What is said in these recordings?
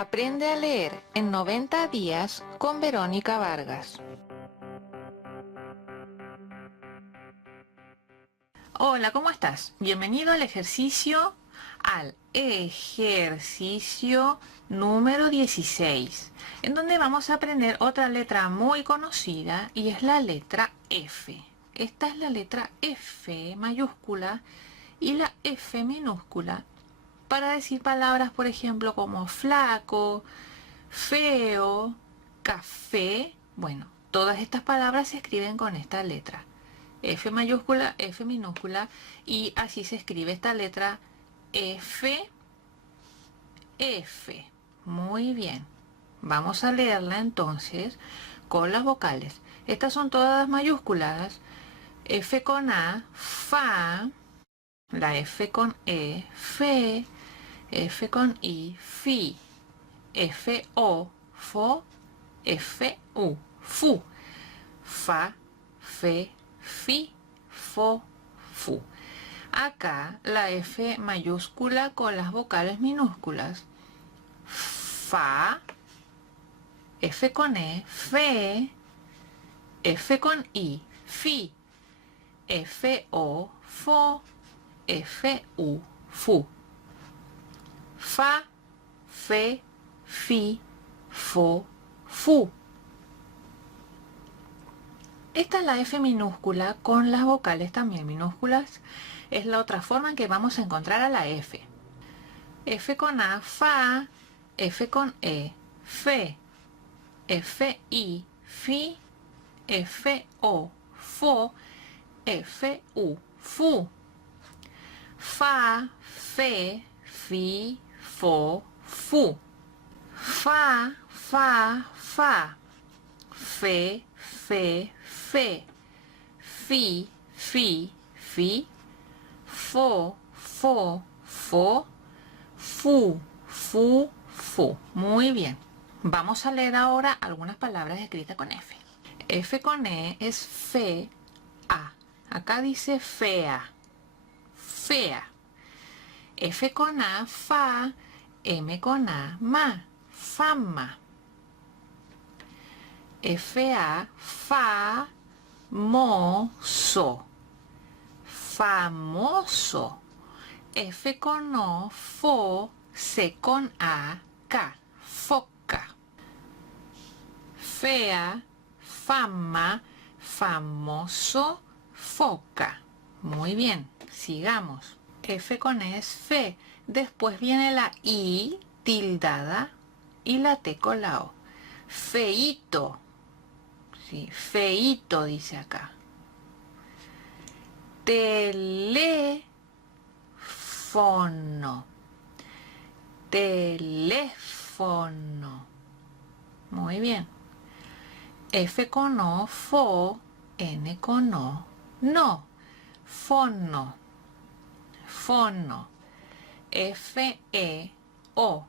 Aprende a leer en 90 días con Verónica Vargas. Hola, ¿cómo estás? Bienvenido al ejercicio número 16, en donde vamos a aprender otra letra muy conocida y es la letra F. Esta es la letra F mayúscula y la F minúscula para decir palabras, por ejemplo, como flaco, feo, café. Bueno, todas estas palabras se escriben con esta letra. F mayúscula, F minúscula, y así se escribe esta letra F, F. Muy bien. Vamos a leerla entonces con las vocales. Estas son todas mayúsculas. F con A, fa. La F con E, fe. F con I, fi. F, O, fo. F, U, fu. Fa, fe, fi, fo, fu. Acá la F mayúscula con las vocales minúsculas. Fa, F con E, fe. F con I, fi. F, O, fo. F, U, fu. Fa, fe, fi, fo, fu. Esta es la F minúscula con las vocales también minúsculas. Es la otra forma en que vamos a encontrar a la F. F con A, fa. F con E, fe. F, I, fi. F, O, fo. F, U, fu. Fa, fe, fi, fo, fu. Fa, fa, fa. Fe, fe, fe. Fi, fi, fi. Fo, fo, fo. Fu, fu, fu. Muy bien. Vamos a leer ahora algunas palabras escritas con F. F con E es fe, a. Acá dice fea, fea. F con A, fa. M con A, ma, fama. F-A, fa, mo, so, famoso. F con O, fo, C con A, ca, foca. Fea, fama, famoso, foca. Muy bien, sigamos. F con E es fe. Después viene la I tildada y la T con la O. Feíto. Sí, feíto dice acá. Teléfono. Teléfono. Muy bien. F con O, fo. N con O, no. Fono. Fono. F-E-O.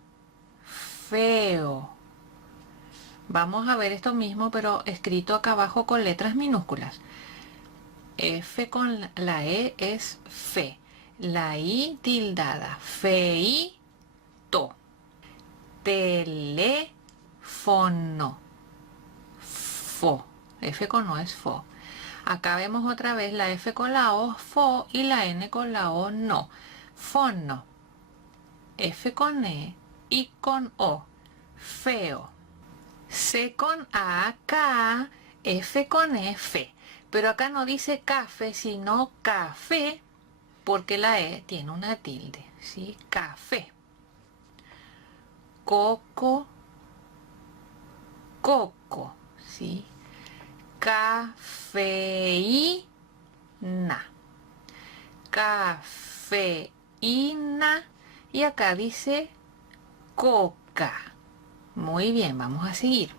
Feo. Vamos a ver esto mismo, pero escrito acá abajo con letras minúsculas. F con la E es fe. La I tildada. Feíto. Teléfono. Fo. F con O es fo. Acá vemos otra vez la F con la O, fo, y la N con la O, no. Fono. F con E y con O. Feo. C con A, K, F con E, fe. Pero acá no dice café, sino café, porque la E tiene una tilde, ¿sí? Café. Coco, coco, ¿sí? Cafeína. Cafeína. Y acá dice coca. Muy bien, vamos a seguir.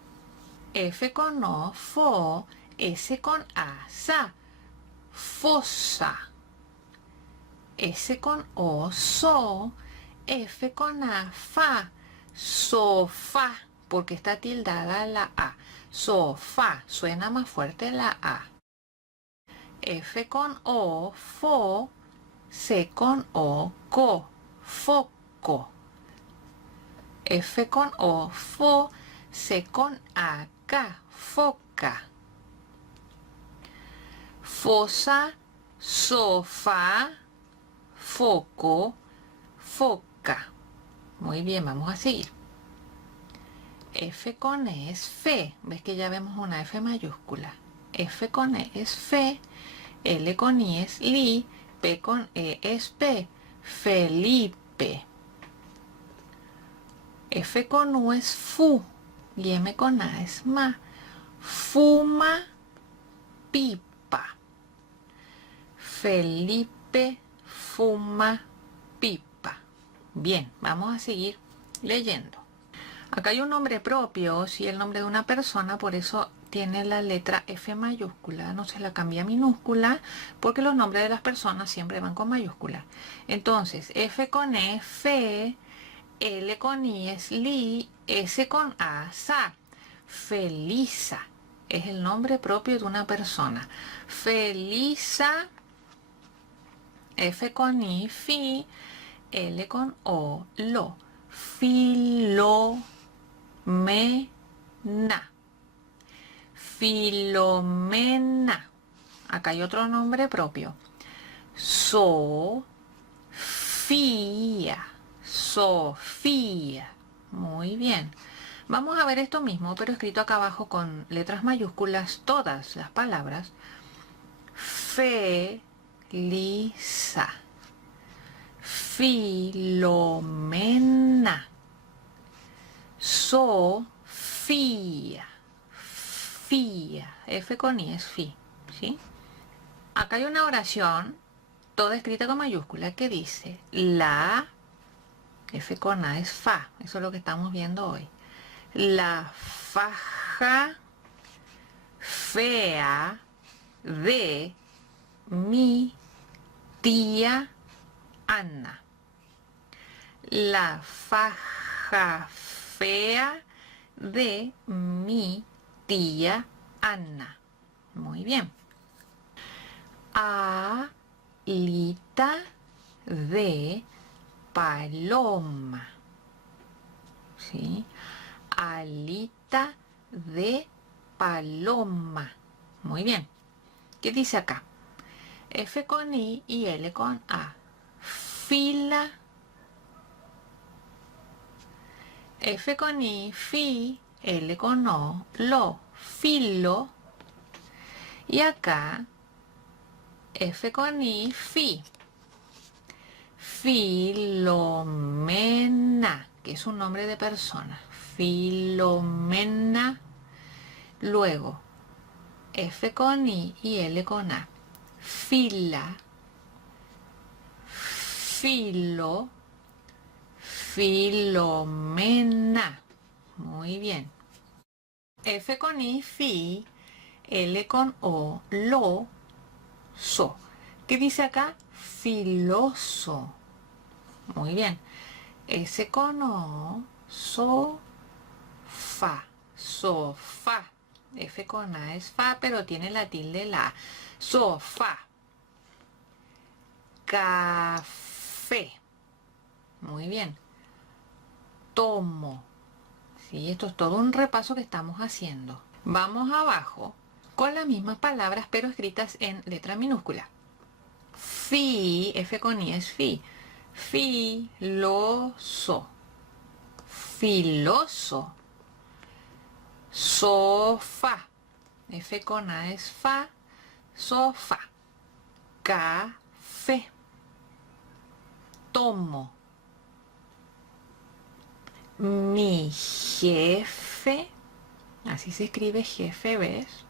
F con O, fo. S con A, sa. Fosa. S con O, so. F con A, fa. Sofá, porque está tildada la A. Sofá, suena más fuerte la A. F con O, fo. C con O, co. Foco. F con O, fo, C con A, K, foca. Fosa, sofá, foco, foca. Muy bien, vamos a seguir. F con E es fe. ¿Ves que ya vemos una F mayúscula? F con E es fe. L con I es li. P con E es pe. Felipe. F con U es fu. Y M con A es ma. Fuma, pipa. Felipe fuma pipa. Bien, vamos a seguir leyendo. Acá hay un nombre propio, sí, el nombre de una persona, por eso tiene la letra F mayúscula, no se la cambia a minúscula, porque los nombres de las personas siempre van con mayúscula. Entonces, F con E, fe, L con I es li, S con A, sa. Felisa es el nombre propio de una persona. Felisa, F con I, fi, L con O, lo. Filomena. Filomena. Acá hay otro nombre propio. Sofía. Sofía. Muy bien. Vamos a ver esto mismo, pero escrito acá abajo con letras mayúsculas, todas las palabras. Felisa. Filomena. Sofía. Fía. F con I es fi. ¿Sí? Acá hay una oración, toda escrita con mayúscula, que dice la, F con A es fa. Eso es lo que estamos viendo hoy. La faja fea de mi tía Ana. La faja fea de mi tía Ana. Muy bien. Alita de paloma. ¿Sí? Alita de paloma. Muy bien. ¿Qué dice acá? F con I y L con A. Fila. F con I, fi, L con O, lo, filo. Y acá, F con I, fi. Filomena, que es un nombre de persona. Filomena. Luego, F con I y L con A. Fila. Filo. Filomena. Muy bien. F con I, fi. L con O, lo, so. ¿Qué dice acá? Filoso. Muy bien. S con O, so, fa. Sofá. F con A es fa, pero tiene la tilde la A. Sofá. Café. Muy bien. Tomo. Sí, esto es todo un repaso que estamos haciendo. Vamos abajo con las mismas palabras, pero escritas en letra minúscula. Fi, F con I es fi. Filoso. Filoso. Sofá. F con A es fa. Sofá. Café. Tomo. Mi jefe. Así se escribe jefe, ¿ves?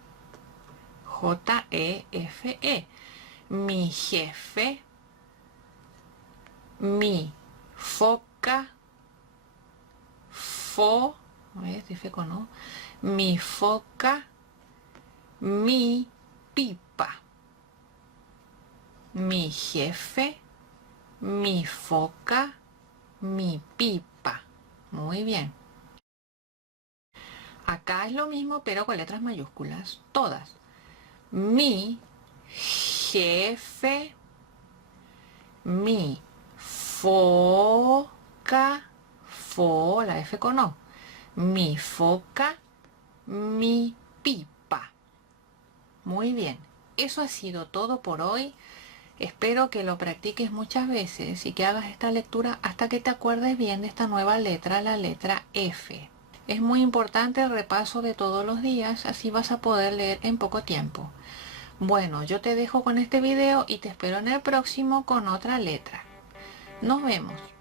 J-E-F-E. Mi jefe. Mi foca. ¿Ves? F con O. Mi foca. Mi pipa. Mi jefe. Mi foca. Mi pipa. Muy bien. Acá es lo mismo, pero con letras mayúsculas, todas. Mi jefe, mi foca, fo, la F con O. Mi foca, mi pipa. Muy bien, eso ha sido todo por hoy. Espero que lo practiques muchas veces y que hagas esta lectura hasta que te acuerdes bien de esta nueva letra, la letra F. Es muy importante el repaso de todos los días, así vas a poder leer en poco tiempo. Bueno, yo te dejo con este video y te espero en el próximo con otra letra. Nos vemos.